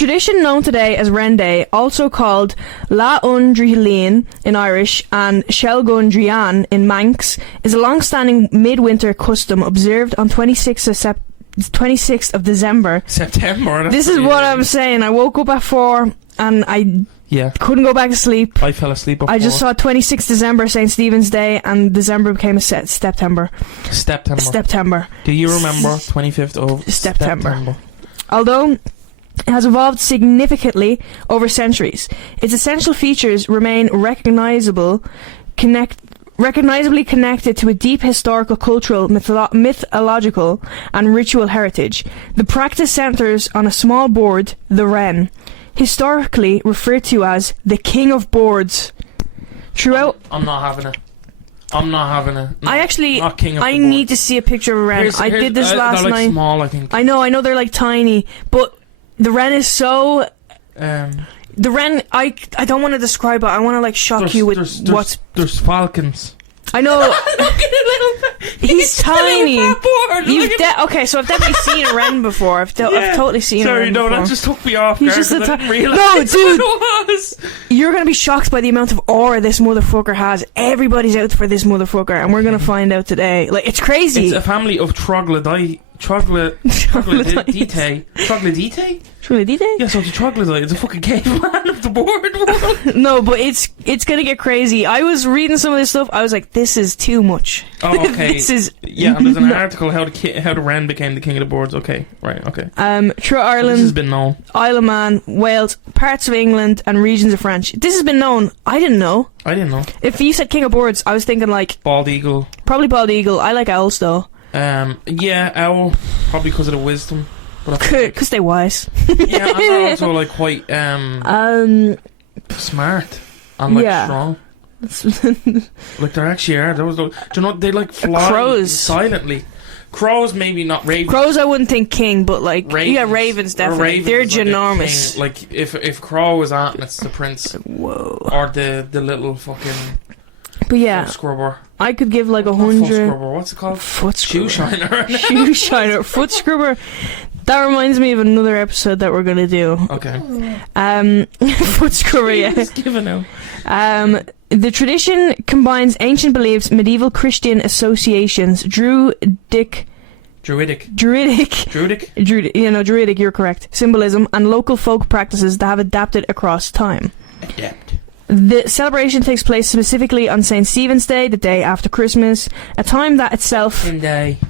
tradition known today as Wren Day, also called La Undrian in Irish and Shelgundrian in Manx, is a long-standing midwinter custom observed on 26th of December. September. This is what I'm saying. I woke up at 4 and I couldn't go back to sleep. I fell asleep before. I just saw 26th December, St. Stephen's Day, and December became a September. Do you remember 25th of September? Although it has evolved significantly over centuries, its essential features remain recognizably connected to a deep historical, cultural, mythological and ritual heritage. The practice centres on a small board, the wren, historically referred to as the king of boards. Throughout... I'm not having it. No, I need to see a picture of a wren. I did this last they're night. Small, I think. I know they're like tiny, but the wren is so... the wren, I don't want to describe it. I want to like shock you with what's... There's falcons. I know. Look at a little... He's tiny. Okay, so I've definitely seen a wren before. I've totally seen a wren before. That just took me off guard because I didn't realise no, dude, what it was. You're going to be shocked by the amount of aura this motherfucker has. Everybody's out for this motherfucker, and we're going to find out today. Like, it's crazy. It's a family of troglodyte. Troglodyte? Troglodyte? Yeah, so it's a troglodyte. It's a fucking caveman of the board world. No, but it's gonna get crazy. I was reading some of this stuff. I was like, this is too much. Oh, okay. This is... Yeah, and there's an article how the wren became the king of the boards. Okay, right, okay. Through Ireland, this has been known. Isle of Man, Wales, parts of England, and regions of France. This has been known. I didn't know. If you said king of boards, I was thinking like... Bald eagle. Probably bald eagle. I like owls, though. Yeah, owl. Probably because of the wisdom. Because they're wise. Yeah, and they're also like quite smart and like strong. Like they actually are. Those, do you know they like fly crows silently? Crows, maybe not ravens. Crows, I wouldn't think king, but like ravens definitely. They're ginormous. Like if crow was at, it's the prince. Whoa. Or the little fucking. But yeah, foot scrubber. I could give like 100. Foot scrubber. What's it called? Foot scrubber. Shoe shiner. Shoe shiner. Foot scrubber. That reminds me of another episode that we're gonna do. Okay. Foot scrubber. Yeah. Just give it now. The tradition combines ancient beliefs, medieval Christian associations, Druidic. You're correct. Symbolism and local folk practices that have adapted across time. The celebration takes place specifically on St. Stephen's Day, the day after Christmas, a time that itself...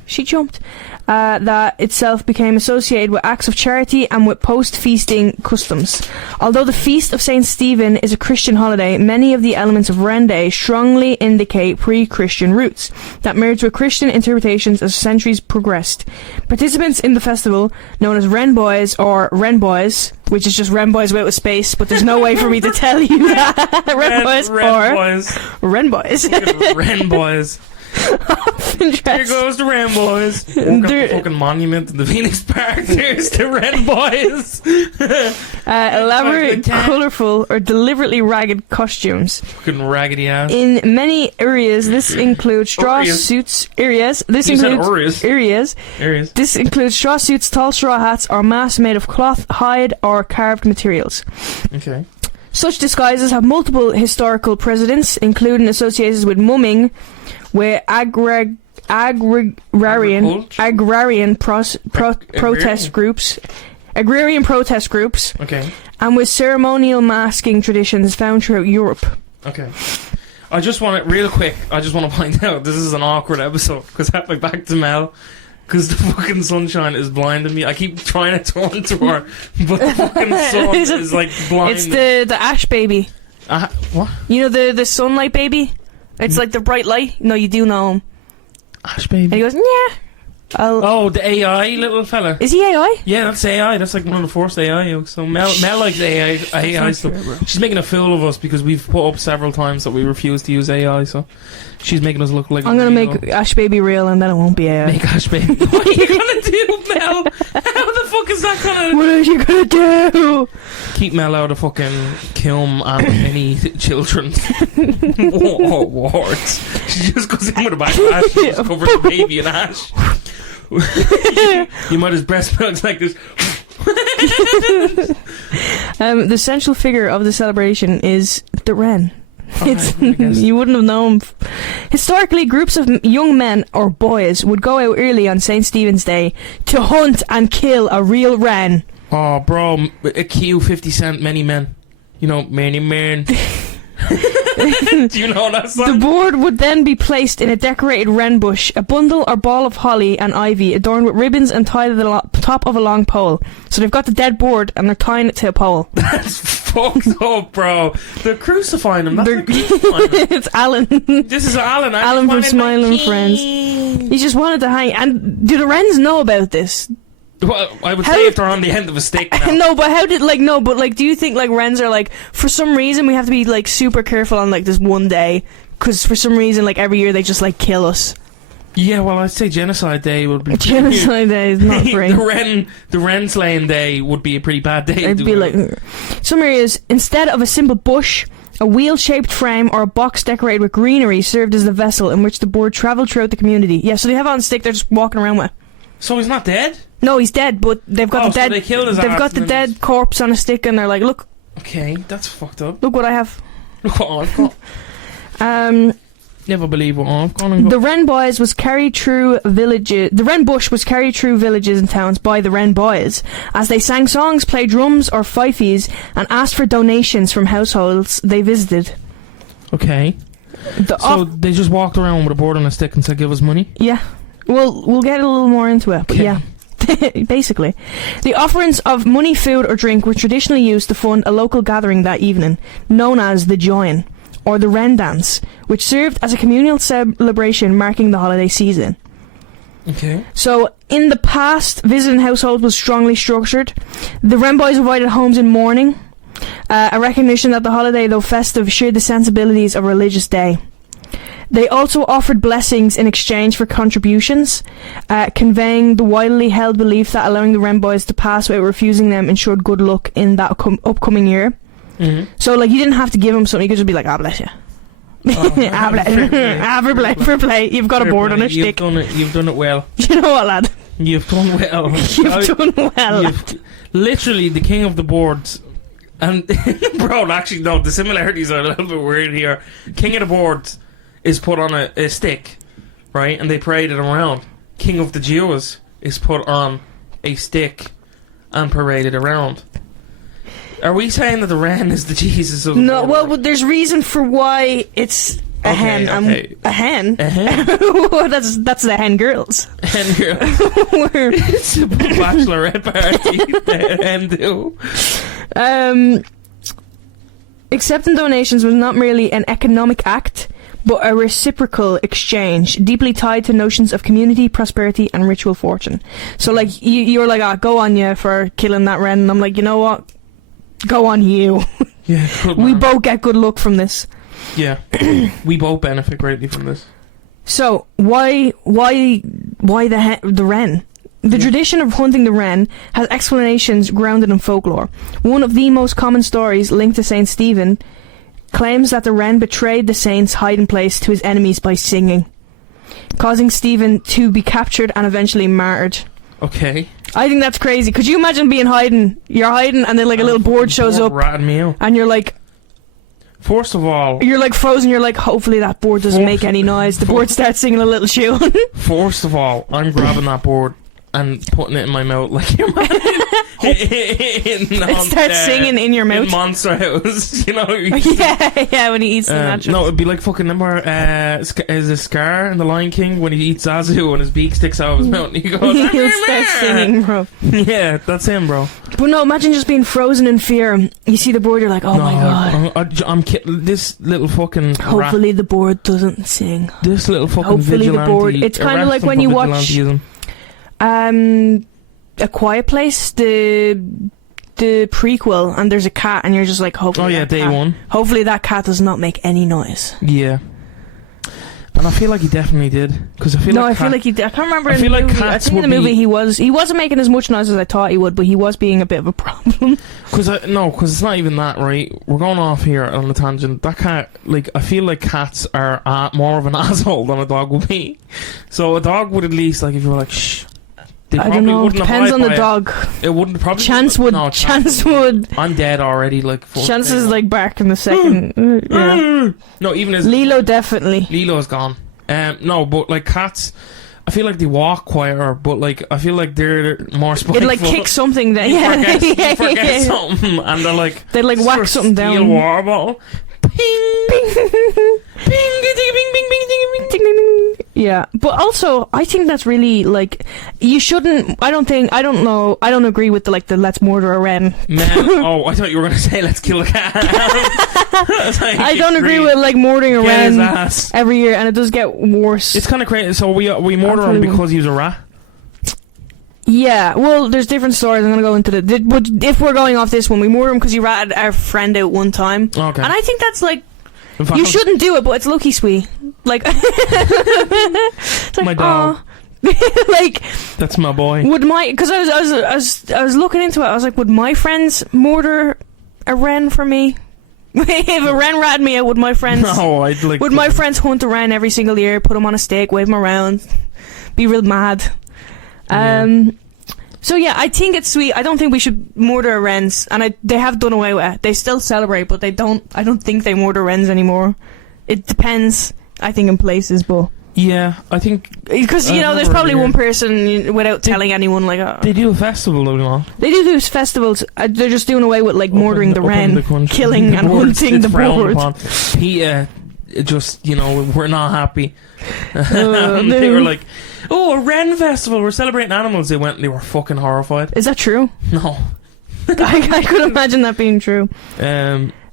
She jumped. That itself became associated with acts of charity and with post-feasting customs. Although the Feast of St. Stephen is a Christian holiday, many of the elements of Wren Day strongly indicate pre-Christian roots that merged with Christian interpretations as centuries progressed. Participants in the festival, known as Wren Boys or Wren Boys, which is just Wren Boys with space, but there's no way for me to tell you that. Wren Boys. Wren Boys. Here goes the Wren Boys. Walk up the fucking monument in the Phoenix Park. There's the Wren Boys. Elaborate, colourful, or deliberately ragged costumes. Fucking raggedy ass. In many areas, this includes straw suits. This includes straw suits, tall straw hats, or masks made of cloth, hide, or carved materials. Okay. Such disguises have multiple historical precedents, including associations with mumming, where agrarian protest groups, okay, and with ceremonial masking traditions found throughout Europe. Okay. I just want to point out this is an awkward episode because I have my back to Mel because the fucking sunshine is blinding me. I keep trying to turn to her, but the fucking sun is like blinding. It's the ash baby. What? You know the sunlight baby? It's like the bright light. No, you do know him. Ash baby. And he goes, yeah. The AI little fella. Is he AI? Yeah, that's AI. That's like one of the first AI. So Mel likes AI stuff. She's making a fool of us because we've put up several times that we refuse to use AI. So she's making us look like. I'm gonna make Ash Baby real, and then it won't be AI. Make Ash Baby. What are you gonna do, Mel? How the fuck is that gonna? What are you gonna do? Keep Mel out of fucking Kilm and any children's wards. She just goes in with a bag of ash. She just covers the baby in ash. You might as breast milk like this. The central figure of the celebration is the wren. Okay, You wouldn't have known. Historically, groups of young men or boys would go out early on St. Stephen's Day to hunt and kill a real wren. Oh, bro, a Q 50 Cent, Many Men. You know, many men. Do you know that song? The board would then be placed in a decorated wren bush, a bundle or ball of holly and ivy adorned with ribbons and tied to the top of a long pole. So they've got the dead board and they're tying it to a pole. That's fucked up, bro. They're crucifying him. That's like crucifying him. It's Alan. This is Alan. Alan from Smiling Friends. He just wanted to hang. And do the wrens know about this? Well, I would say if they're on the end of a stick now. No, but how did, like, no, but, like, do you think, like, wrens are, like, for some reason we have to be, like, super careful on, like, this one day? Because for some reason, like, every year they just, like, kill us. Yeah, well, I'd say Genocide Day would be... Genocide Day is not great. the wren slaying day would be a pretty bad day. It'd be like... Some areas, instead of a simple bush, a wheel-shaped frame or a box decorated with greenery served as the vessel in which the board travelled throughout the community. Yeah, so they have it on a stick they're just walking around with. So he's not dead? No, he's dead, but they've got the dead... So they killed his they've ass got the dead corpse on a stick, and they're like, look... Okay, that's fucked up. Look what I have. Look what I've got. Never believe what I've got. The Wren Boys was carried through villages... The Wren Bush was carried through villages and towns by the Wren Boys, as they sang songs, played drums or fifes, and asked for donations from households they visited. Okay. So they just walked around with a board on a stick and said, give us money? Yeah. We'll get a little more into it, but yeah. Basically. The offerings of money, food or drink were traditionally used to fund a local gathering that evening, known as the Join, or the Wren Dance, which served as a communal celebration marking the holiday season. Okay. So, in the past, visiting households was strongly structured. The Wren Boys avoided homes in mourning, a recognition that the holiday, though festive, shared the sensibilities of a religious day. They also offered blessings in exchange for contributions, conveying the widely held belief that allowing the Wren Boys to pass without refusing them ensured good luck in that upcoming year. Mm-hmm. So, like, you didn't have to give them something, you could just be like, bless you. Fair play. You've got a board on a stick. You've done it well. You know what, lad? You've done well. You've done well, lad. Literally, the king of the boards. And, bro, actually, no, the similarities are a little bit weird here. King of the boards is put on a stick, right? And they parade it around. King of the Jews is put on a stick and paraded around. Are we saying that the wren is the Jesus of the No, board? well, there's reason for why it's a hen. Okay. A hen? A hen? that's the hen girls. Hen girls. It's a bachelorette party. The hen do. Accepting donations was not merely an economic act, but a reciprocal exchange, deeply tied to notions of community, prosperity, and ritual fortune. So, like, you were like, go on you for killing that wren. And I'm like, you know what? Go on you. Yeah, good We man. both get good luck from this. Yeah. We both benefit greatly from this. So, why the wren? The tradition of hunting the wren has explanations grounded in folklore. One of the most common stories linked to St. Stephen claims that the wren betrayed the saint's hiding place to his enemies by singing, causing Stephen to be captured and eventually martyred. Okay. I think that's crazy. Could you imagine you're hiding and then like a little board shows up ratting me out. and you're like, first of all, you're like frozen, you're like, hopefully that board doesn't make any noise. The board starts singing a little tune. First of all, I'm grabbing that board and putting it in my mouth like your man. It starts singing in your mouth. In Monster House, you know. yeah, when he eats the nachos. No, it'd be like fucking number is a Scar in The Lion King when he eats Zazu and his beak sticks out of his mouth and he goes, he'll start singing, bro. Yeah, that's him, bro. But no, imagine just being frozen in fear. You see the board, you're like, oh my god. I'm this little fucking hopefully the board doesn't sing. This little fucking hopefully vigilante. The board. It's kind of like when you watch A Quiet Place, the prequel, and there's a cat, and you're just like, hopefully. Day one. Hopefully that cat does not make any noise. Yeah. And I feel like he definitely did, because I feel like he did. I can't remember. I feel like movie. I think in the movie he wasn't making as much noise as I thought he would, but he was being a bit of a problem. Because it's not even that, right? We're going off here on a tangent. That cat, like, I feel like cats are more of an asshole than a dog would be. So a dog would at least, like, if you were like, shh, They I probably don't know. wouldn't Depends abide on the by it. dog. It wouldn't probably. Chance would. No, Chance would. I'm dead already. Like fuck Chance me. is like back in the second. Yeah. No, even as Lilo definitely. Lilo's gone. No, but like cats, I feel like they walk quieter, but like I feel like they're more spiteful. It'd like kick something down. You Yeah. forget something, and they're like They'd like whack something steel down. water bottle. Ping, Bing. ping, bing, bing, bing, bing, bing, bing. Ding, ding, ding. Yeah, but also I think that's really like you shouldn't. I don't agree with the let's murder a wren. Oh, I thought you were going to say let's kill a cat. I don't agree with like murdering a Get his wren ass. every year, and it does get worse. It's kind of crazy. So we murder him because he was a rat. Yeah, well, there's different stories. I'm gonna go into but if we're going off this one, we murder him because he ratted our friend out one time. Okay. And I think that's like you shouldn't do it, but it's lucky sweet. Like, it's like my dog. like That's my boy. would my because I was looking into it. I was like, would my friends murder a wren for me? If a wren ratted me out, would my friends? No, I'd like. Would my friends hunt a wren every single year, put him on a stake, wave him around, be real mad? Yeah. So yeah, I think it's sweet. I don't think we should murder wrens, and they have done away with it. They still celebrate, but they don't. I don't think they murder wrens anymore. It depends, I think, in places, but Yeah, I think because there's probably one person without telling anyone like. they do a festival, though, no? They do festivals. They're just doing away with like murdering the wren, killing and hunting the bird. PETA, just we're not happy. They were like, "Oh, a wren festival. We're celebrating animals." They went. They were fucking horrified. Is that true? No. I could imagine that being true.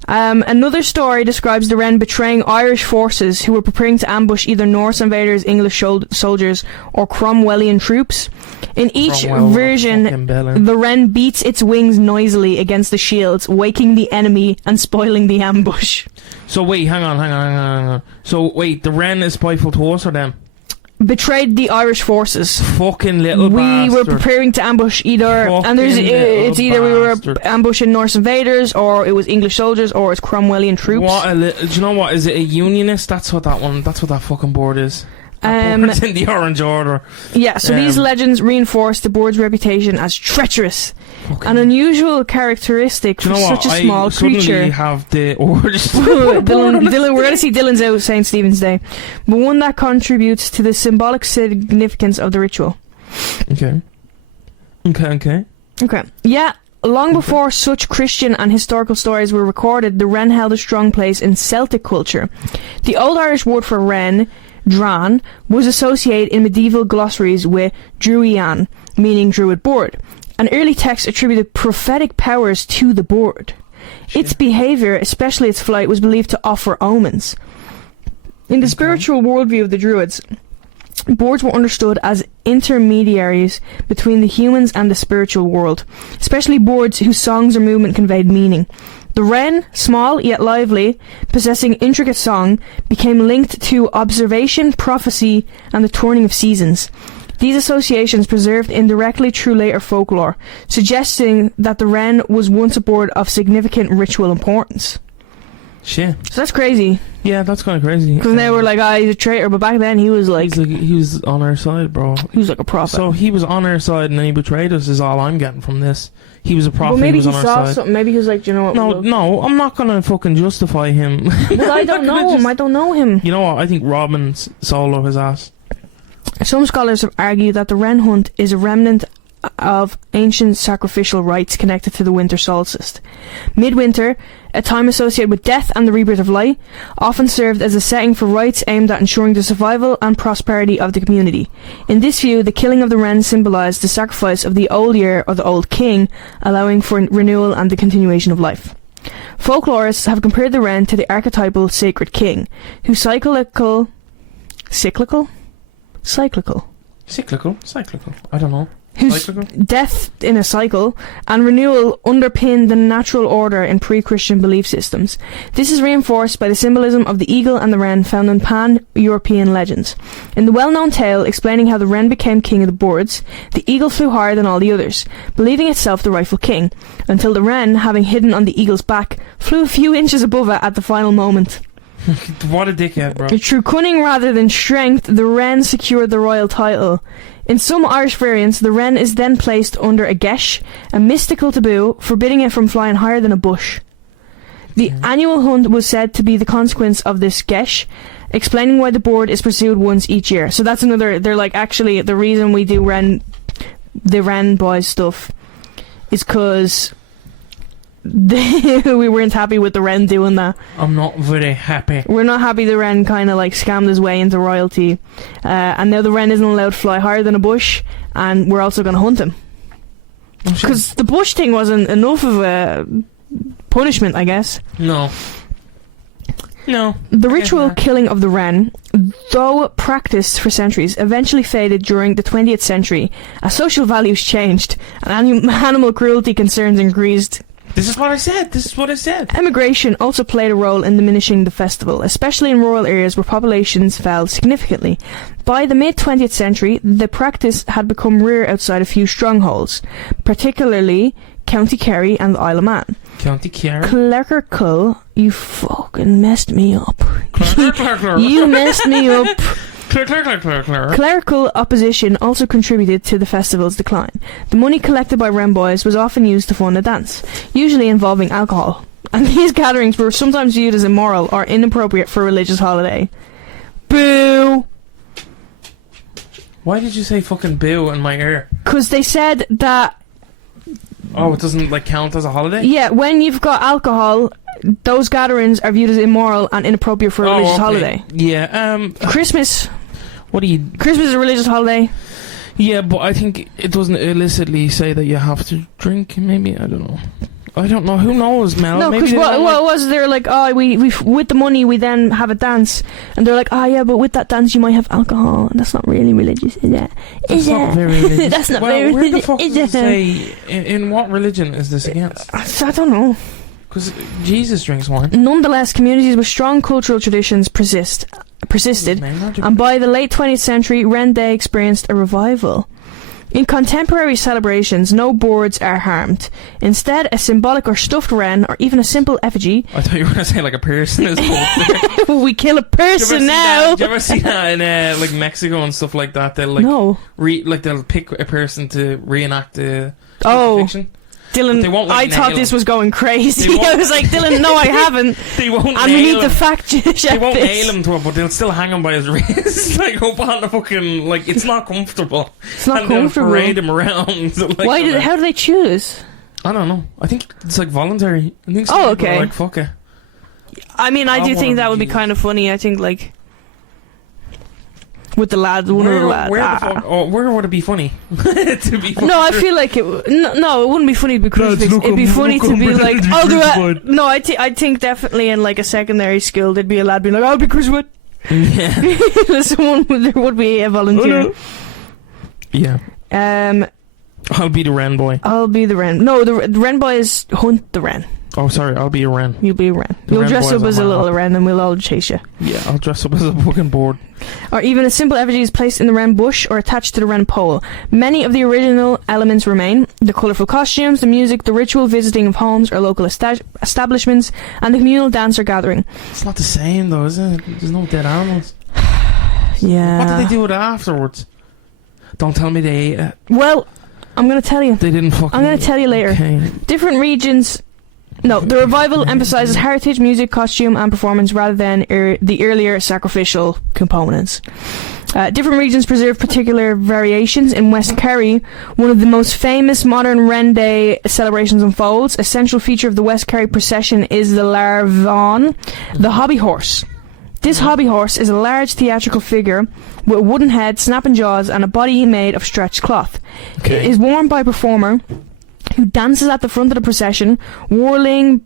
Another story describes the wren betraying Irish forces who were preparing to ambush either Norse invaders, English soldiers, or Cromwellian troops. In each version, the wren beats its wings noisily against the shields, waking the enemy and spoiling the ambush. So wait, hang on. So wait, the wren is spiteful to us or them? Betrayed the Irish forces. Fucking little We bastard. were preparing to ambush either, and it's either we were ambushing Norse invaders, or it was English soldiers, or it's Cromwellian troops. Do you know what? Is it a unionist? That's what that fucking board is. Board's in the Orange Order. Yeah, so these legends reinforce the board's reputation as treacherous, an unusual characteristic for such a small creature. I have the orders. Dylan, we're going to see Dylan's out St. Stephen's Day, but one that contributes to the symbolic significance of the ritual. Okay. Yeah, long before such Christian and historical stories were recorded, the wren held a strong place in Celtic culture. The Old Irish word for wren, Dran, was associated in medieval glossaries with druian, meaning druid board. An early text attributed prophetic powers to the board. Its behaviour, especially its flight, was believed to offer omens. In the spiritual worldview of the Druids, boards were understood as intermediaries between the humans and the spiritual world, especially boards whose songs or movement conveyed meaning. The wren, small yet lively, possessing intricate song, became linked to observation, prophecy, and the turning of seasons. These associations preserved indirectly through later folklore, suggesting that the wren was once a board of significant ritual importance. Shit. So that's crazy. Yeah, that's kind of crazy. Because now we're like, he's a traitor, but back then he was like... He was on our side, bro. He was like a prophet. So he was on our side and then he betrayed us is all I'm getting from this. He was a prophet, well, maybe he was on saw our side. Something. Maybe he was like, do you know what? No, I'm not gonna fucking justify him. Well, I don't know him. I don't know him. You know what? I think Robin solo his ass. Some scholars have argued that the wren hunt is a remnant of ancient sacrificial rites connected to the winter solstice. Midwinter, a time associated with death and the rebirth of light, often served as a setting for rites aimed at ensuring the survival and prosperity of the community. In this view, the killing of the wren symbolised the sacrifice of the old year or the old king, allowing for renewal and the continuation of life. Folklorists have compared the wren to the archetypal sacred king, whose cyclical. I don't know. Whose death in a cycle and renewal underpin the natural order in pre-Christian belief systems. This is reinforced by the symbolism of the eagle and the wren found in pan-European legends. In the well-known tale explaining how the wren became king of the boards, the eagle flew higher than all the others, believing itself the rightful king, until the wren, having hidden on the eagle's back, flew a few inches above it at the final moment. What a dickhead, bro. Through cunning rather than strength, the wren secured the royal title. In some Irish variants, the wren is then placed under a geis, a mystical taboo forbidding it from flying higher than a bush. The annual hunt was said to be the consequence of this geis, explaining why the bird is pursued once each year. So that's another, they're like, actually, the reason we do the Wren Boys stuff is because we weren't happy with the wren doing that. I'm not very happy. We're not happy the wren kind of like scammed his way into royalty. And now the wren isn't allowed to fly higher than a bush, and we're also going to hunt him. Because the bush thing wasn't enough of a punishment, I guess. No. The ritual killing of the wren, though practiced for centuries, eventually faded during the 20th century as social values changed and animal cruelty concerns increased. This is what I said. Emigration also played a role in diminishing the festival, especially in rural areas where populations fell significantly. By the mid-20th century, the practice had become rare outside a few strongholds, particularly County Kerry and the Isle of Man. County Kerry? Clerkercull, you fucking messed me up. You messed me up. Clerical opposition also contributed to the festival's decline. The money collected by Wren Boys was often used to fund a dance, usually involving alcohol, and these gatherings were sometimes viewed as immoral or inappropriate for a religious holiday. Boo! Why did you say fucking boo in my ear? Because they said that... Oh, it doesn't like count as a holiday? Yeah, when you've got alcohol, those gatherings are viewed as immoral and inappropriate for a religious holiday. Yeah, Christmas. What do you... Christmas is a religious holiday. Yeah, but I think it doesn't illicitly say that you have to drink, maybe, I don't know. Who knows, Mel? No, because what was there like, oh, we with the money we then have a dance, and they're like, oh yeah, but with that dance you might have alcohol, and that's not really religious, is it? That's not very religious. That's not very where religious. the fuck does it say, in what religion is this against? I don't know. Because Jesus drinks wine. Nonetheless, communities with strong cultural traditions persisted, and by the late 20th century, Wren Day experienced a revival. In contemporary celebrations, no birds are harmed. Instead, a symbolic or stuffed wren, or even a simple effigy... I thought you were going to say like a person is called. We kill a person now! Did you ever see that in like Mexico and stuff like that? They'll like... No. They'll pick a person to reenact the fiction. Dylan, I thought this was going crazy. I was like, Dylan, no, I haven't. They won't and we need to fact check this. They won't nail him to it, but they'll still hang him by his wrist. Like, up on the fucking... Like, it's not comfortable. It's not comfortable. They'll parade him around. Like, how do they choose? I don't know. I think it's like voluntary. I think some people are like, fuck it. I mean, I do think that would be kind of funny. I think, like... With the lads, one of the lads. Where would it be funny? To be funny? No, I feel like it. No, it wouldn't be funny to be crucifix. It'd be funny to be like, I'll do it. No, I think definitely in like a secondary school, there'd be a lad being like, I'll be crucified. Yeah. There would be a volunteer. Yeah. I'll be the Wren boy. I'll be the Wren. No, the Wren boys hunt the wren. Oh, sorry, I'll be a wren. You'll be a wren. You'll dress up as a little wren and we'll all chase you. Yeah, I'll dress up as a fucking board. Or even a simple effigy is placed in the wren bush or attached to the wren pole. Many of the original elements remain. The colourful costumes, the music, the ritual visiting of homes or local establishments, and the communal dance or gathering. It's not the same though, is it? There's no dead animals. Yeah. What did they do with it afterwards? Don't tell me they ate it. Well, I'm going to tell you. They didn't fucking... I'm going to tell you later. Okay. Different regions... No, the revival emphasises heritage, music, costume and performance rather than the earlier sacrificial components. Different regions preserve particular variations. In West Kerry, one of the most famous modern Wren Day celebrations unfolds. A central feature of the West Kerry procession is the Larvaun, the hobby horse. This hobby horse is a large theatrical figure with a wooden head, snapping jaws and a body made of stretched cloth. Okay. It is worn by a performer who dances at the front of the procession, whirling,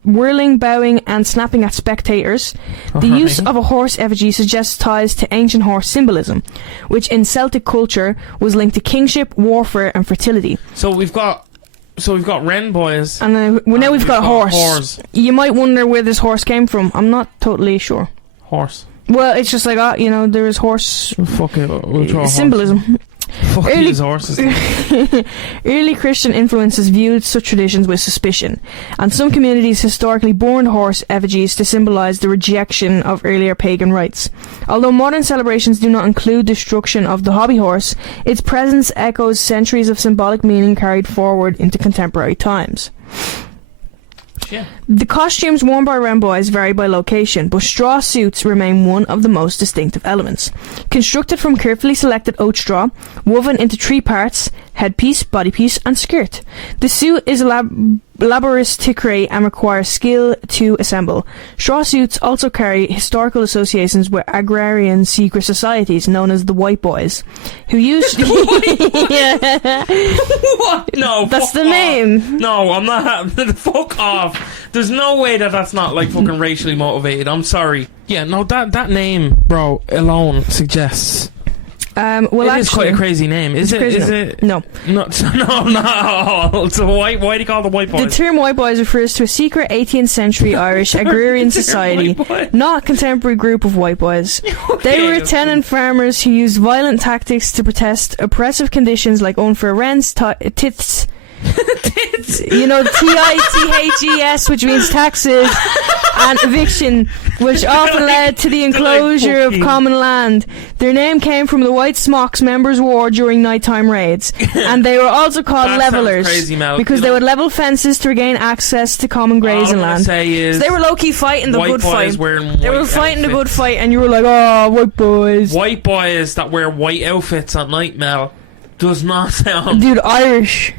bowing and snapping at spectators. The use of a horse effigy suggests ties to ancient horse symbolism, which in Celtic culture was linked to kingship, warfare and fertility. So we've got Wren Boys, and now we've got a horse. You might wonder where this horse came from. I'm not totally sure. Horse. Well, it's just like, there is horse Fuck it, we'll try symbolism. Fuck these horses. Early Christian influences viewed such traditions with suspicion, and some communities historically burned horse effigies to symbolize the rejection of earlier pagan rites. Although modern celebrations do not include destruction of the hobby horse, its presence echoes centuries of symbolic meaning carried forward into contemporary times. Yeah. The costumes worn by Wren Boys vary by location, but straw suits remain one of the most distinctive elements. Constructed from carefully selected oat straw, woven into 3 parts: headpiece, bodypiece, and skirt. The suit is laborious to create and requires skill to assemble. Straw suits also carry historical associations with agrarian secret societies known as the White Boys, who used yeah. What? No, that's the off. name. No, I'm not. Fuck off. There's no way that that's not like fucking racially motivated. I'm sorry. Yeah, no, that name, bro, alone suggests. Well, it actually, is quite a crazy name. Is it? Is it? No. No, no. It's a white. Why do you call the White Boys? The term White Boys refers to a secret 18th century Irish agrarian society, not a contemporary group of white boys. Okay, They were tenant farmers who used violent tactics to protest oppressive conditions like unfair rents, tithes. You know, TITHES, which means taxes, and eviction, which often led to the enclosure of common land. Their name came from the White Smocks members' war during nighttime raids, and they were also called levelers crazy, Mel. because they would level fences to regain access to common grazing land. Say is So they were low-key fighting the good fight. They were fighting the good fight, and you were like, "Oh, white boys." White boys that wear white outfits at night, Mel, does not sound. Dude, Irish.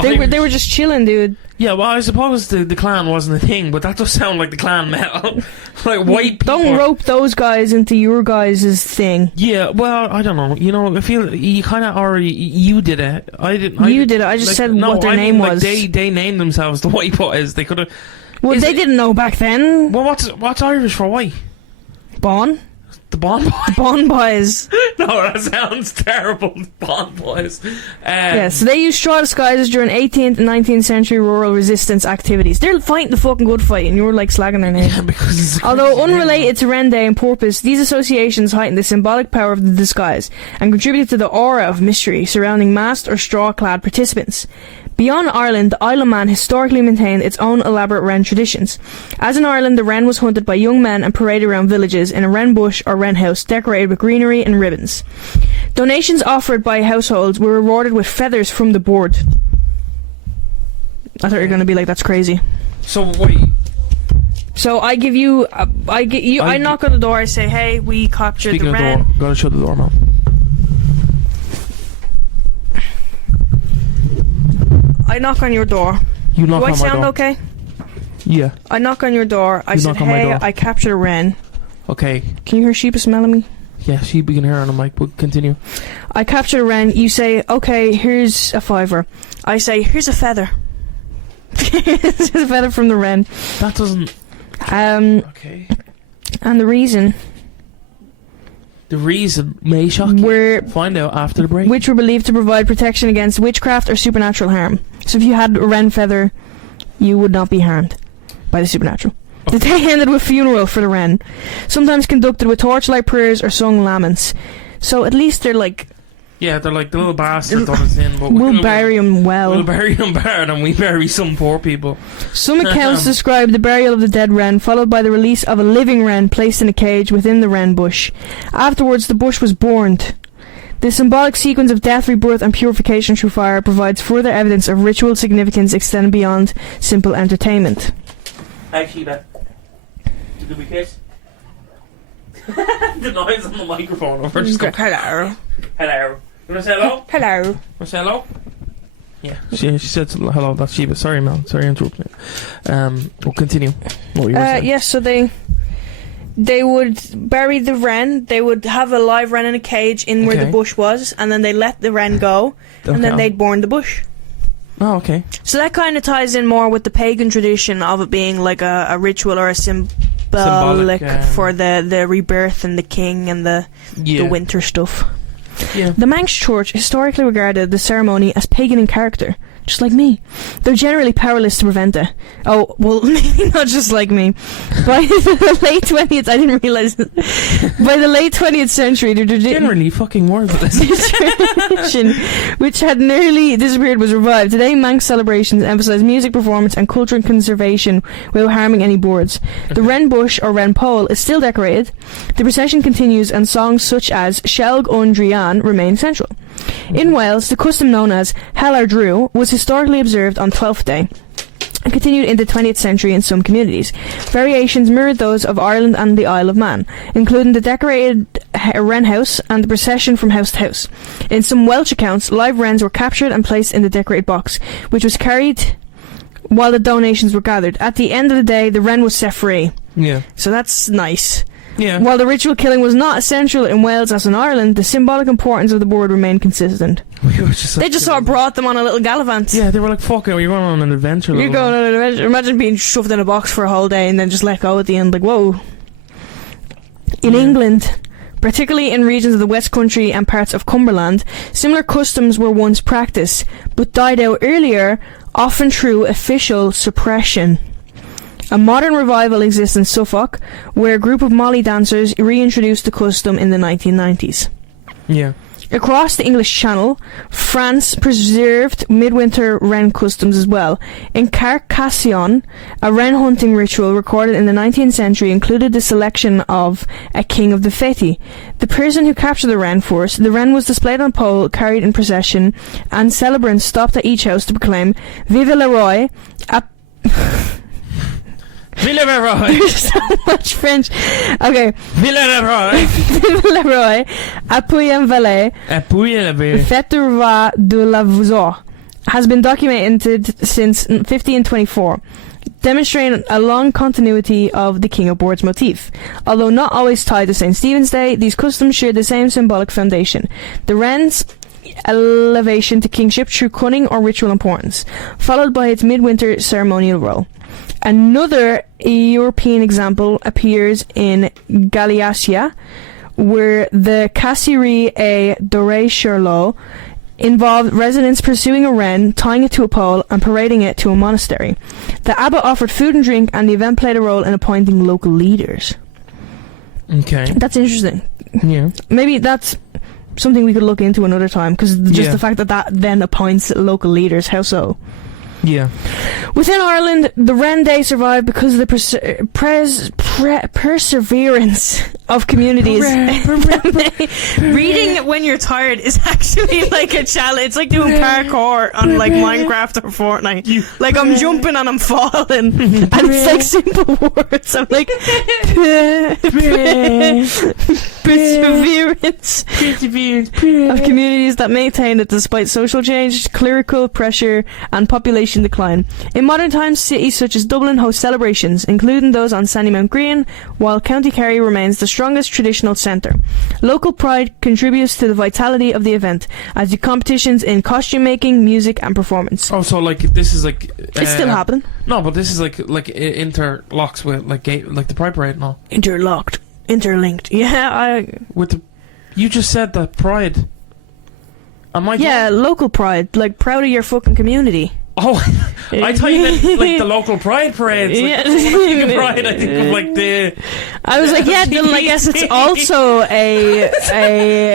They were just chilling, dude. Yeah, well, I suppose the clan wasn't a thing, but that does sound like the clan, Mel. Like white people. Don't rope those guys into your guys' thing. Yeah, well, I don't know. You know, I feel you kind of already. You did it. I didn't. You did it. I just said what their name was. They named themselves the White Boys. They could have. Well, they didn't know back then. Well, what's Irish for white? Bon? The Bon Boys. Bon Boys. No, that sounds terrible. The Bon Boys. Yeah, so they used straw disguises during 18th and 19th century rural resistance activities. They're fighting the fucking good fight, and you were like slagging their name. Yeah, because it's although unrelated to Wren Day in purpose, these associations heighten the symbolic power of the disguise and contributed to the aura of mystery surrounding masked or straw-clad participants. Beyond Ireland, the Isle of Man historically maintained its own elaborate wren traditions. As in Ireland, the wren was hunted by young men and paraded around villages in a wren bush or wren house decorated with greenery and ribbons. Donations offered by households were rewarded with feathers from the bird. I thought you were going to be like, that's crazy. So wait. So I give you, I knock on the door, I say, hey, we captured the wren. Gotta shut the door, man. I knock on your door. You knock on my door. Do I sound okay? Yeah. I knock on your door. I said, hey, I captured a wren. Okay. Can you hear sheep smelling me? Yeah, sheep, we can hear her on the mic, but continue. I captured a wren. You say, okay, here's a $5. I say, here's a feather. Here's a feather from the wren. That doesn't... Okay. And the reason... The reason may shock you. Find out after the break. Which were believed to provide protection against witchcraft or supernatural harm. So if you had a wren feather, you would not be harmed by the supernatural. Okay. The day ended with funeral for the wren, sometimes conducted with torchlight prayers or sung laments. So at least they're like... Yeah, they're like the little bastards that us in, but we'll bury them well. We'll bury them better than we bury some poor people. Some accounts describe the burial of the dead wren, followed by the release of a living wren placed in a cage within the wren bush. Afterwards, the bush was burned. The symbolic sequence of death, rebirth, and purification through fire provides further evidence of ritual significance extending beyond simple entertainment. Hi, Sheba. Did we kiss? The noise on the microphone. Over. Just go, hello. Hello. You want to say hello? Hello. Want to say hello? Yeah. She said hello. That's Sheba. Sorry, Mel. Sorry to interrupt you. We'll continue. What were you saying? Yes, so they would bury the wren. They would have a live wren in a cage in where the bush was, and then they let the wren go, and then they'd burn the bush. Oh, okay. So that kind of ties in more with the pagan tradition of it being like a ritual or a symbolic for the rebirth and the king and the winter stuff. Yeah. The Manx Church historically regarded the ceremony as pagan in character, just like me. They're generally powerless to prevent it. Oh, well, maybe not just like me. By the late 20th, I didn't realise that. By the late 20th century, the generally fucking worthless. tradition, which had nearly disappeared, was revived. Today, Manx celebrations emphasise music performance and cultural conservation without harming any boards. The Wren bush or Wren pole is still decorated. The procession continues, and songs such as Shelg Undrian remain central. In Wales, the custom known as Helar Drew was historically observed on Twelfth Day and continued into the 20th century in some communities. Variations mirrored those of Ireland and the Isle of Man, including the decorated wren house and the procession from house to house. In some Welsh accounts, live wrens were captured and placed in the decorated box, which was carried while the donations were gathered. At the end of the day, the wren was set free. Yeah. So that's nice. Yeah. While the ritual killing was not essential in Wales as in Ireland, the symbolic importance of the board remained consistent. They just sort of brought them on a little gallivant. Yeah, they were like, fuck it, you're going on an adventure. You're going on an adventure. Imagine being shoved in a box for a whole day and then just let go at the end, like, whoa. In England, particularly in regions of the West Country and parts of Cumberland, similar customs were once practiced, but died out earlier, often through official suppression. A modern revival exists in Suffolk, where a group of Molly dancers reintroduced the custom in the 1990s. Yeah. Across the English Channel, France preserved midwinter wren customs as well. In Carcassonne, a wren hunting ritual recorded in the 19th century included the selection of a king of the fete. The person who captured the wren first, the wren was displayed on a pole, carried in procession, and celebrants stopped at each house to proclaim "Vive le Roi!" Vive le Roi! There's so much French. Okay. Vive le Roi! Vive le Roi! Appuyez en valet. Appuyez le valet. Fête du roi de la Vouzois has been documented since 1524, demonstrating a long continuity of the King of Boards motif. Although not always tied to St. Stephen's Day, these customs share the same symbolic foundation. The wren's elevation to kingship through cunning or ritual importance, followed by its midwinter ceremonial role. Another European example appears in Galicia, where the Casserie et Doré-Charlot involved residents pursuing a wren, tying it to a pole, and parading it to a monastery. The abbot offered food and drink, and the event played a role in appointing local leaders. Okay. That's interesting. Yeah. Maybe that's something we could look into another time, because just the fact that that then appoints local leaders, how so? Yeah. Within Ireland, the Wren Day survived because of the perseverance of communities. Reading when you're tired is actually like a challenge. It's like doing parkour on like Minecraft or Fortnite. Like I'm jumping and I'm falling, and it's like simple words. I'm like perseverance of communities that maintain it despite social change, clerical pressure, and population decline. In modern times, cities such as Dublin host celebrations, including those on Sandymount Green, while County Kerry remains the strongest traditional centre. Local pride contributes to the vitality of the event, as do competitions in costume making, music, and performance. Oh, so like this is like it's still happening. No, but this is like interlocks with like the Pride Parade and all. Interlinked. Yeah, you just said that Pride. Local pride, like proud of your fucking community. Oh, I thought you meant like the local Pride parades. Like, yeah. Pride, I think of like the. I was like, yeah, Dylan, I guess it's also a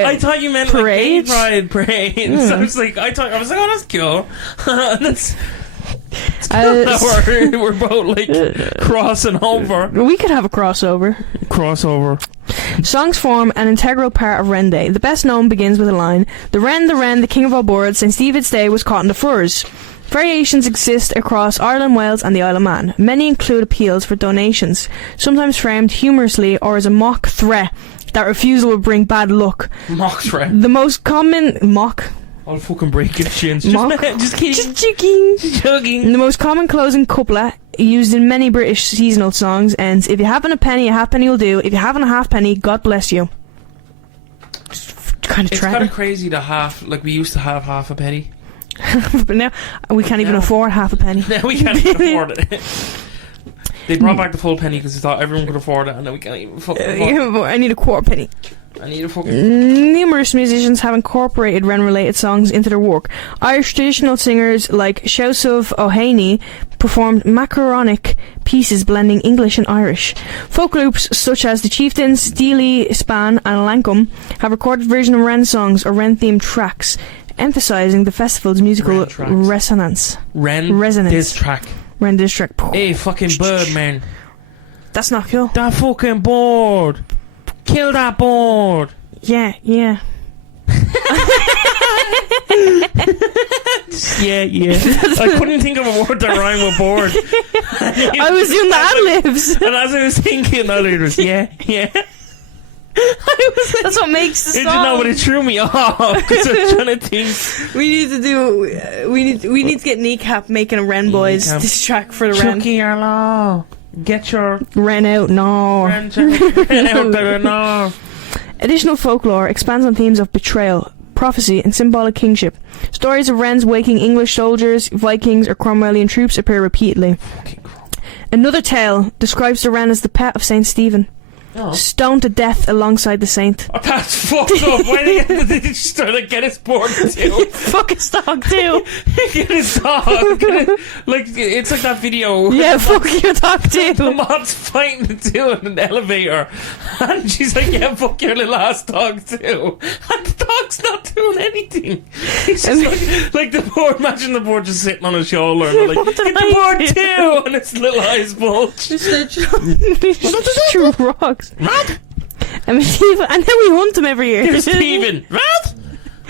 I thought you meant parade? Like Pride parades. I was like, oh, that's cool. That's. We're both like crossing over. We could have a crossover. Songs form an integral part of Wren Day. The best known begins with a line: the wren, the king of all boards, St. Stephen's Day was caught in the furs. Variations exist across Ireland, Wales, and the Isle of Man. Many include appeals for donations, sometimes framed humorously or as a mock threat that refusal would bring bad luck. Mock threat. The most common I'll fucking break your shins. Just kidding. Just joking. The most common closing couplet used in many British seasonal songs ends: "If you haven't a penny, a halfpenny will do. If you haven't a halfpenny, God bless you." Kind of it's kind of crazy to we used to have half a penny. But now we can't even afford half a penny. Now we can't even afford it. They brought back the full penny because they thought everyone could afford it, and then we can't even fucking afford it. I need a quarter penny. I need a fucking... Numerous musicians have incorporated Wren-related songs into their work. Irish traditional singers like Shouse of O'Haney performed macaronic pieces blending English and Irish. Folk groups such as the Chieftains, Steely, Span and Lankum have recorded versions of Wren songs or Wren-themed tracks, emphasising the festival's musical resonance. Resonance. Diss track. Wren diss track. Hey, fucking bird, man. That's not cool. That fucking bird. Kill that bird. Yeah. Yeah. I couldn't think of a word that rhymed with board. I was doing the ad-libs. And as I was thinking, I was yeah. That's what makes the song. No, but it threw me off because I was trying to think. We need to get Kneecap making a Wren Boys diss track for the Wren. Chucky your law. Get your Wren out, no. Wren out there, no. Additional folklore expands on themes of betrayal, prophecy, and symbolic kingship. Stories of Wrens waking English soldiers, Vikings, or Cromwellian troops appear repeatedly. Another tale describes the Wren as the pet of Saint Stephen. Oh. Stoned to death alongside the saint. Oh, that's fucked up. Why did he just try to get his board too? Fuck his dog too. Get his dog. Like, it's like that video. Yeah, fuck your dog too. The mom's fighting the two in an elevator. And she's like, yeah, fuck your little ass dog too. And the dog's not doing anything. He's just like the board. Imagine the board just sitting on his shoulder. And they're like, get the board too. And its little eyes bulge. Just true rocks. Rat! And then we hunt him every year. Here's Stephen. Rat!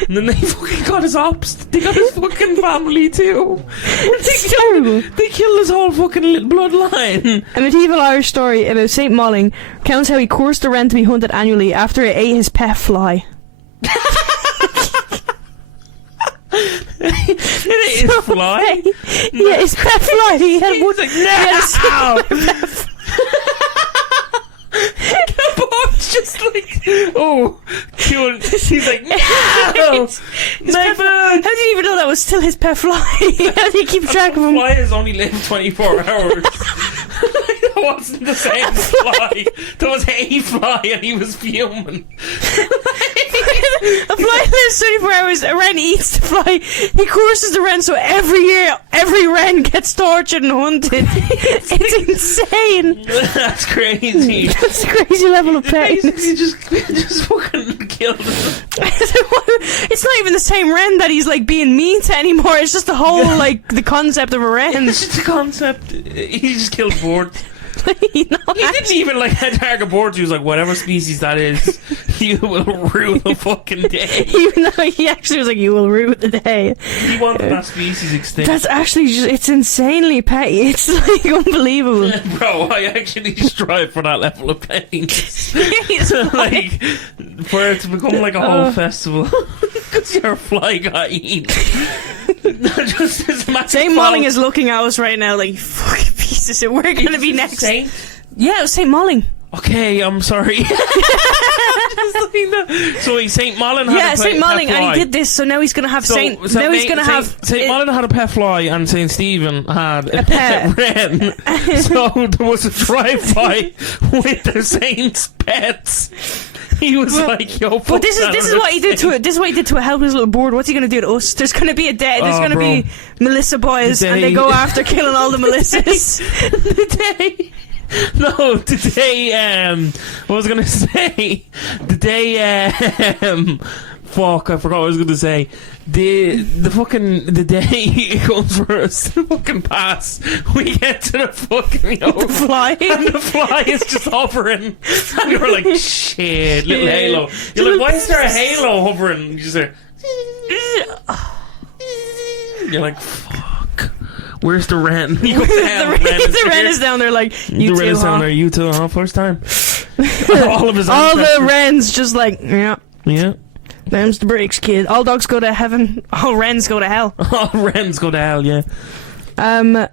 And then they fucking got his ops. They got his fucking family too. They killed his whole fucking bloodline. A medieval Irish story about St. Malling recounts how he coerced the Wren to be hunted annually after it ate his pet fly. It ate his fly? Yeah, his pet fly. He had one. No! The board's just like, oh, cute. He's like, no! My bird! How did you even know that was still his pet fly? How do you keep track of him? The fly has only lived 24 hours. That wasn't the same fly. That was a fly and he was fuming. A fly lives 24 hours, a wren eats the fly, he courses the wren, so every year, every wren gets tortured and hunted. It's insane. That's crazy. That's a crazy level of pain. Basically just fucking killed him. It's not even the same wren that he's like being mean to anymore, it's just the whole, like, the concept of a wren. It's just the concept. He just killed boards. He didn't even like target boards. He was like, whatever species that is, you will rue the fucking day. Even though he actually was like, you will rue the day. He wanted that species extinct. That's actually just, it's insanely petty. It's like unbelievable. Bro, I actually strive for that level of pain. Like, for it to become like a whole festival. Because your fly got eaten. St. Malling is looking at us right now like, fucking pieces of, we're gonna be next. Saint? Yeah, it was St. Malling. Okay, I'm sorry. So St. Malling had St. Malling, and he did this, so now he's gonna have St. Malling had a pet fly, and St. Stephen had a pet wren. So there was a drive-by with the saint's pets. He was like, yo, but this is what he did to it. This is what he did to a helpless little board. What's he gonna do to us? There's gonna be there's gonna be Melissa boys, and they go after killing all the Melissas. What was I gonna say? Fuck, I forgot what I was gonna say. The day it comes for us to fucking pass, we get to the fucking the fly, and the fly is just hovering, and you're like, shit, little halo. You're like, why is there a halo hovering? You just hear, you're like, fuck. Where's the wren? You go down, the wren is down there like, you the wren is down there, you too, first time. All the wrens just like, yeah. Them's the breaks, kid. All dogs go to heaven, all wrens go to hell. All wrens go to hell, yeah. The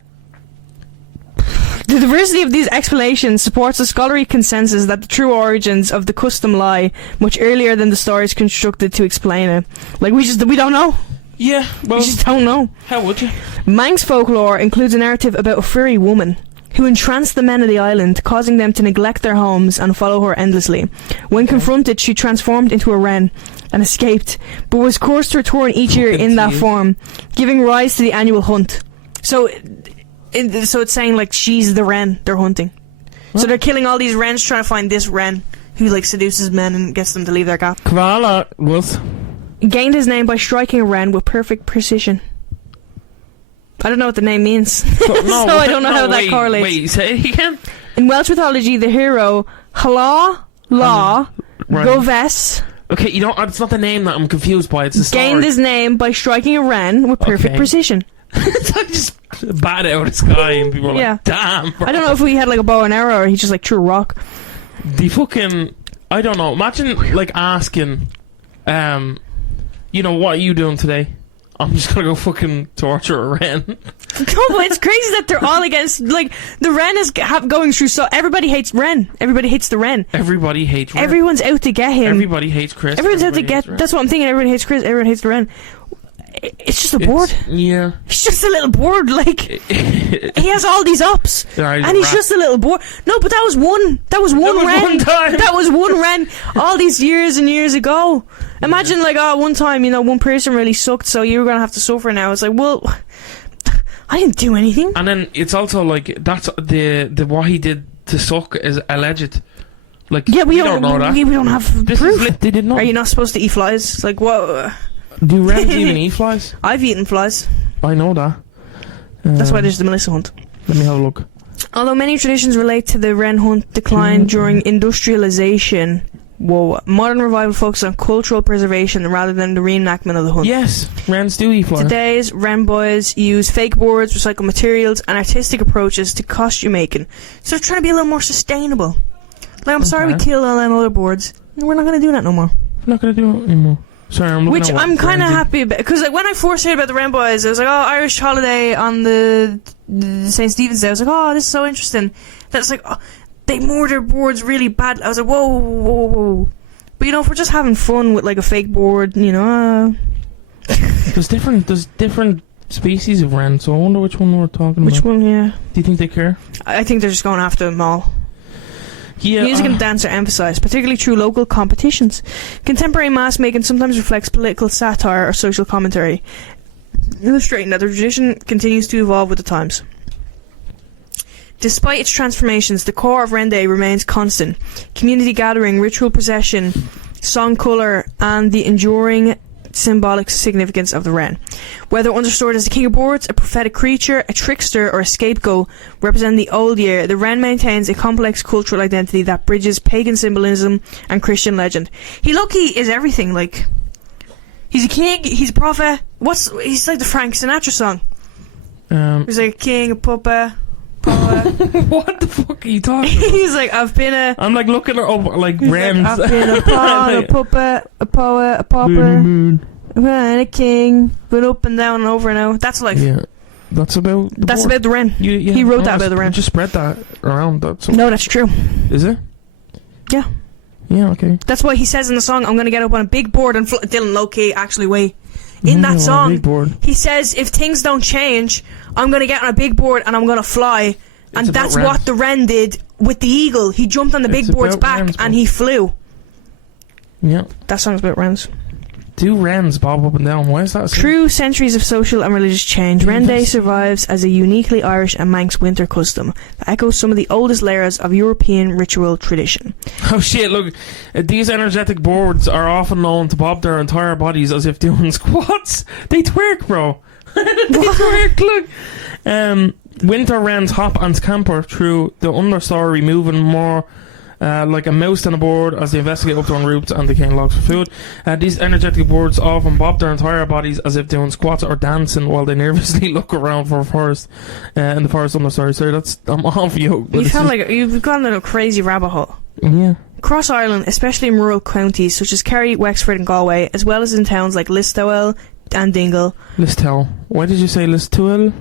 diversity of these explanations supports the scholarly consensus that the true origins of the custom lie much earlier than the stories constructed to explain it. Like, we don't know. Yeah, well, we just don't know. How would you? Manx folklore includes a narrative about a furry woman who entranced the men of the island, causing them to neglect their homes and follow her endlessly. When confronted, she transformed into a wren and escaped, but was forced to return each year in that form, giving rise to the annual hunt. So it's saying like she's the wren they're hunting. What? So they're killing all these wrens trying to find this wren who like seduces men and gets them to leave their gap. Koala was gained his name by striking a wren with perfect precision. I don't know what the name means, so I don't know how that correlates. Wait, say it again. In Welsh mythology, the hero Hala Goves. Okay, you know, it's not the name that I'm confused by. It's the story. Gained his name by striking a wren with perfect precision. It's like just bat it out of the sky and people are like, damn, bro. I don't know if he had like a bow and arrow or he just like threw a rock. The fucking, I don't know. Imagine like asking, you know, what are you doing today? I'm just gonna go fucking torture a wren. No, but it's crazy that they're all against, like, the wren is going through, so everybody hates Wren. Everybody hates the wren. Everybody hates Wren. Everyone's out to get him. Everybody hates Chris. Everyone's out to get, that's what I'm thinking, everyone hates Chris, everyone hates the wren. It's just a board. Yeah. He's just a little board, like, he has all these ups, and he's just a little board. No, but that was one wren. One time. That was one wren all these years and years ago. Imagine, like, one time, you know, one person really sucked, so you were gonna have to suffer now. It's like, well, I didn't do anything. And then it's also like, that's the what he did to suck is alleged. Like, yeah, we don't know that. We don't have proof. They did not. Are you not supposed to eat flies? Like, what? Do wrens even eat flies? I've eaten flies. I know that. That's why there's the Melissa hunt. Let me have a look. Although many traditions relate to the wren hunt decline during industrialization, modern revival focuses on cultural preservation rather than the reenactment of the hunt. Yes, wrens do eat flies. Today's Wren Boys use fake boards, recycled materials, and artistic approaches to costume making. So they're trying to be a little more sustainable. Like, I'm sorry we killed all them other boards. We're not going to do that no more. We're not going to do it anymore. Sorry, I'm looking Which I'm kind of happy about, because like, when I first heard about the Wren Boys, I was like, oh, Irish holiday on the St. Stephen's Day. I was like, oh, this is so interesting. That's like, oh, they murder boards really bad. I was like, whoa. But you know, if we're just having fun with like a fake board, you know. There's different species of wren, so I wonder which one we're talking about. Which one, yeah. Do you think they care? I think they're just going after them all. Yeah, music and dance are emphasised, particularly through local competitions. Contemporary mass making sometimes reflects political satire or social commentary, illustrating that the tradition continues to evolve with the times. Despite its transformations, the core of Wren Day remains constant. Community gathering, ritual procession, song colour, and the enduring symbolic significance of the wren. Whether understood as the king of boards, a prophetic creature, a trickster, or a scapegoat representing the old year, the wren maintains a complex cultural identity that bridges pagan symbolism and Christian legend. He low-key is everything, like, he's a king, he's a prophet, he's like the Frank Sinatra song. He's like a king, a puppet, what the fuck are you talking about? He's like, I'm like looking up like wrens. Like, I've been a paw, a puppet, a poet, a pauper, and a king, been up and down and over and out. That's like, yeah, that's about the wren. He wrote that about the wren. Just spread that around. No, that's true. Is it? Yeah. Yeah, okay. That's why he says in the song, I'm gonna get up on a big board and Dylan low-key actually wait. In that song, he says, if things don't change, I'm going to get on a big board and I'm going to fly. And that's what the wren did with the eagle. He jumped on the big board's back and he flew. Yeah. That song's about wrens. Do wrens bob up and down? Why is that? Through centuries of social and religious change, Wren Day survives as a uniquely Irish and Manx winter custom that echoes some of the oldest layers of European ritual tradition. Oh shit, look, these energetic boards are often known to bob their entire bodies as if doing squats. They twerk, bro. They twerk, look. Winter wrens hop and scamper through the understory, moving more like a mouse on a board as they investigate up on roots and decaying logs for food. These energetic boards often bob their entire bodies as if doing squats or dancing while they nervously look around for a forest in the forest understory. Sorry, I'm off you. You sound like you've gone in a crazy rabbit hole. Yeah. Across Ireland, especially in rural counties such as Kerry, Wexford and Galway, as well as in towns like Listowel and Dingle. Listowel. Why did you say Listowel?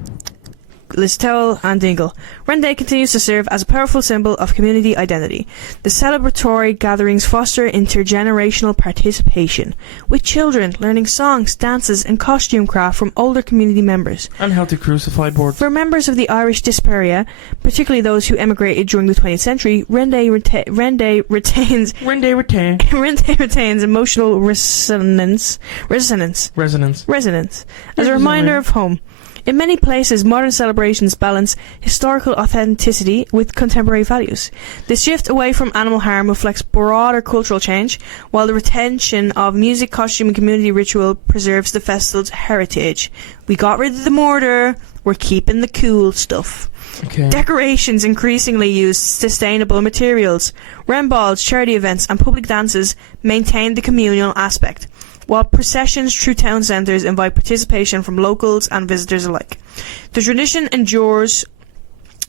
Listel and Dingle. Wren Day continues to serve as a powerful symbol of community identity. The celebratory gatherings foster intergenerational participation, with children learning songs, dances and costume craft from older community members. And healthy crucified boards. For members of the Irish diaspora, particularly those who emigrated during the 20th century, Wren Day retains emotional resonance as a reminder of home. In many places, modern celebrations balance historical authenticity with contemporary values. This shift away from animal harm reflects broader cultural change, while the retention of music, costume and community ritual preserves the festival's heritage. We got rid of the mortar, we're keeping the cool stuff. Okay. Decorations increasingly use sustainable materials. Wren balls, charity events and public dances maintain the communal aspect, while processions through town centres invite participation from locals and visitors alike. The tradition endures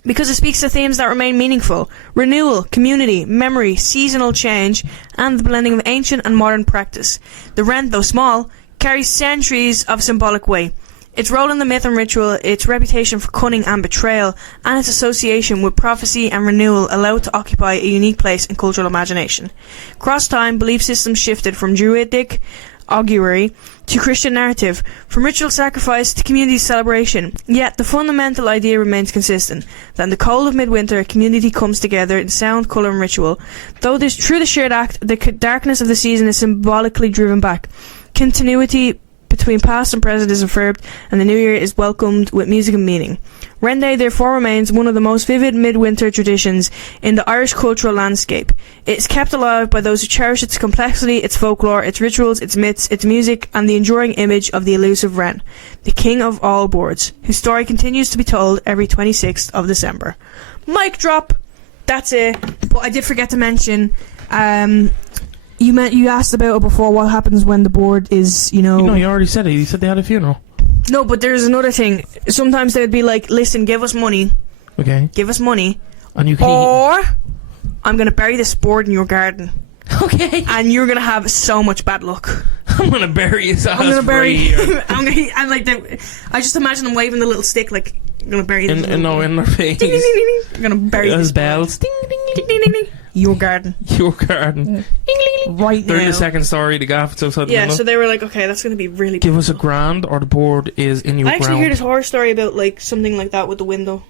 because it speaks to themes that remain meaningful: renewal, community, memory, seasonal change, and the blending of ancient and modern practice. The wren, though small, carries centuries of symbolic weight. Its role in the myth and ritual, its reputation for cunning and betrayal, and its association with prophecy and renewal allow it to occupy a unique place in cultural imagination. Across time, belief systems shifted from Druidic augury to Christian narrative, from ritual sacrifice to community celebration. Yet the fundamental idea remains consistent, that in the cold of midwinter, a community comes together in sound, colour and ritual. Through the shared act, the darkness of the season is symbolically driven back. Continuity between past and present is affirmed, and the new year is welcomed with music and meaning. Wren Day therefore remains one of the most vivid midwinter traditions in the Irish cultural landscape. It is kept alive by those who cherish its complexity, its folklore, its rituals, its myths, its music, and the enduring image of the elusive wren, the king of all boards, whose story continues to be told every 26th of December. Mic drop! That's it. But I did forget to mention, you asked about it before, what happens when the board is, No, you already said it. You said they had a funeral. No, but there's another thing. Sometimes they would be like, listen, give us money. Okay. Give us money. And you can Or, I'm going to bury this board in your garden. Okay. And you're going to have so much bad luck. I'm going to bury his ass. I'm going to bury you. I just imagine them waving the little stick like, I'm going to bury this. In their face. Ding, ding, ding, ding. I'm going to bury this bells. Ding, ding, ding, ding, ding, ding. Your garden. Your garden. Right now. 32nd story, the gaff is outside the window. Yeah, so they were like, okay, that's going to be really Give us a grand, or the board is in your I actually ground. heard this horror story about like something like that with the window.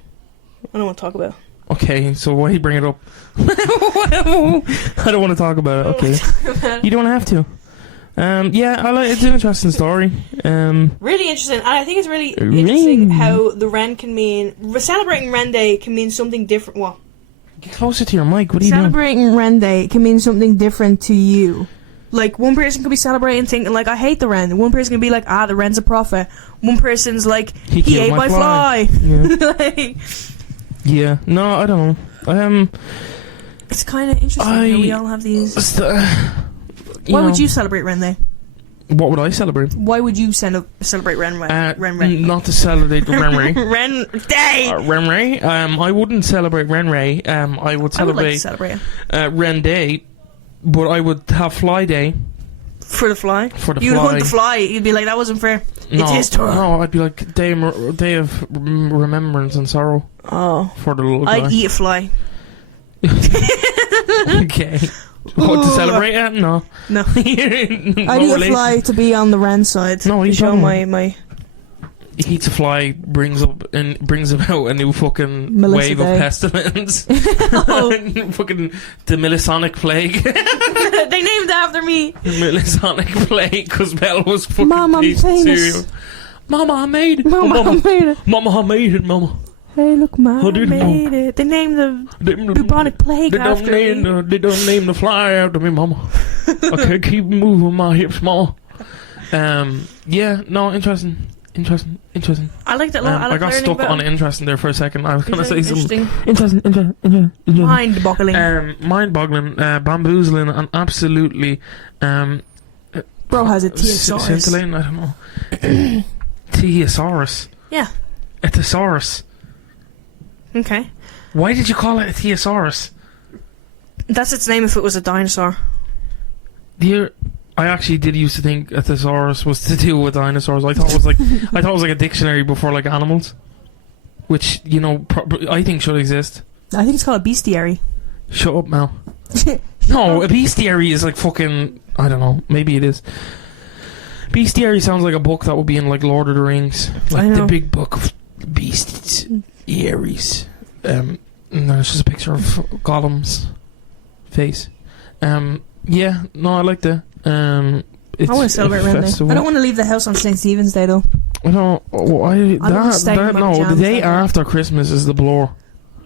I don't want to talk about it. Okay, so why you bring it up? I don't want to talk about it. Okay. You don't have to. Yeah, it's an interesting story. Really interesting, and I think it's really interesting how the Wren can mean... Celebrating Wren Day can mean something different. What? Get closer to your mic. What are you doing? Celebrating Wren Day can mean something different to you. Like, one person could be celebrating thinking, like, I hate the wren. One person could be like, the wren's a prophet. One person's like, he ate my fly. Yeah. Like, yeah. No, I don't know. It's kind of interesting how we all have these... Why would you celebrate Wren Day? What would I celebrate? Why would you celebrate Wren? Not to celebrate Wren Ray. Wren Day! Wren Ray? I wouldn't celebrate Wren Ray. I would celebrate Wren Day, but I would have Fly Day. For the fly? For the You'd fly. hunt the fly. You'd be like, that wasn't fair. It's his turn. No, I'd be like, day of remembrance and sorrow. Oh. For the little guy. I'd eat a fly. Okay. What, to celebrate it? No. No. I'd eat a fly to be on the Wren side. No, you show my... He eats a fly, brings about a new fucking wave of pestilence. Fucking the Millisonic plague. They named it after me. The Millisonic plague, because Belle was fucking Mom, I'm famous. cereal. Mama, I made it. Mama, I made it. Mama, I made it, Mama. Hey, look, Mama, I made it. They named the bubonic plague after me. They don't name the fly after me, Mama. I can't keep moving my hips, Mama. Yeah, no, interesting. I liked it a lot. I got stuck on interesting there for a second. I was going to say something. Interesting. Mind-boggling. Mind-boggling, bamboozling, and absolutely... Bro has a Theosaurus. Scintillating, I don't know. Theosaurus. Yeah. A thesaurus. Okay. Why did you call it a Theosaurus? That's its name if it was a dinosaur. I actually did used to think a thesaurus was to do with dinosaurs. I thought it was like a dictionary before like animals. which I think should exist. I think it's called a bestiary. Shut up, Mel. No, a bestiary is like fucking. I don't know. Maybe it is. Bestiary sounds like a book that would be in like Lord of the Rings, like the big book of bestiaries. And there's just a picture of Gollum's face. Yeah, no, I like that. I want to celebrate Wren Day. I don't want to leave the house on St. Stephen's Day though. I don't. The day after Christmas is the blur.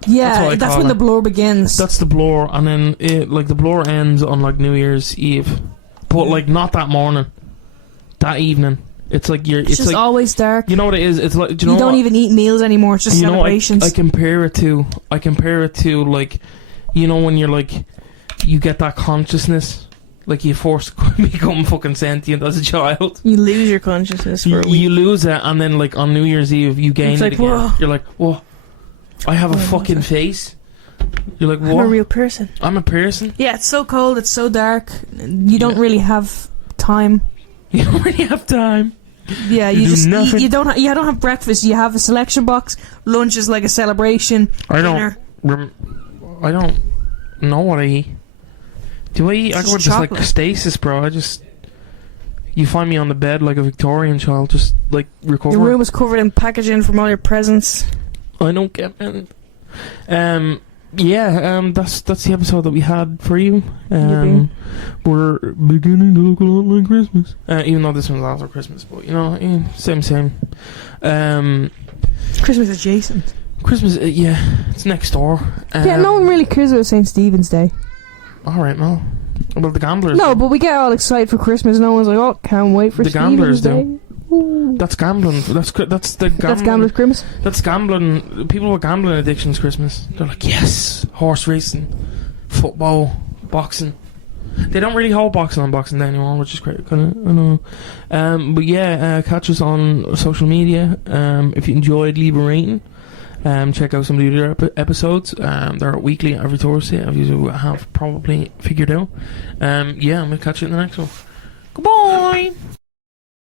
Yeah, that's when the blur begins. That's the blur, and then the blur ends on like New Year's Eve, but like not that morning, that evening. It's like it's just like, always dark. You know what it is? It's like you don't even eat meals anymore. It's just celebrations. I compare it to like, when you're like, you get that consciousness. Like you become fucking sentient as a child. You lose your consciousness for a week. You lose it, and then like on New Year's Eve you gain it again. Whoa. You're like, whoa, I have a fucking face. You're like, what? I'm a real person. I'm a person. Yeah, it's so cold. It's so dark. You don't really have time. You don't really have time. Yeah, you just nothing. You don't have breakfast. You have a selection box. Lunch is like a celebration. I don't know what I eat. Do I eat? I go just like stasis, bro. You find me on the bed like a Victorian child, just like recovering. Your room is covered in packaging from all your presents. I don't get it. That's the episode that we had for you. We're beginning to look a lot like Christmas. Even though this one's after Christmas, but same. Christmas adjacent. Christmas, it's next door. No one really cares about St. Stephen's Day. Alright, no. Well, the gamblers. No, but we get all excited for Christmas. No one's like, oh, can't wait for the gamblers Day. Ooh. That's gambling. That's the gambling. That's gamblers' Christmas. That's gambling. People with gambling addictions Christmas. They're like, yes, horse racing, football, boxing. They don't really hold boxing on Boxing Day anymore, which is great. I know. But catch us on social media. If you enjoyed, leave a rating. Check out some of the other episodes. They're weekly every Thursday, as you have probably figured out. I'm going to catch you in the next one. Goodbye!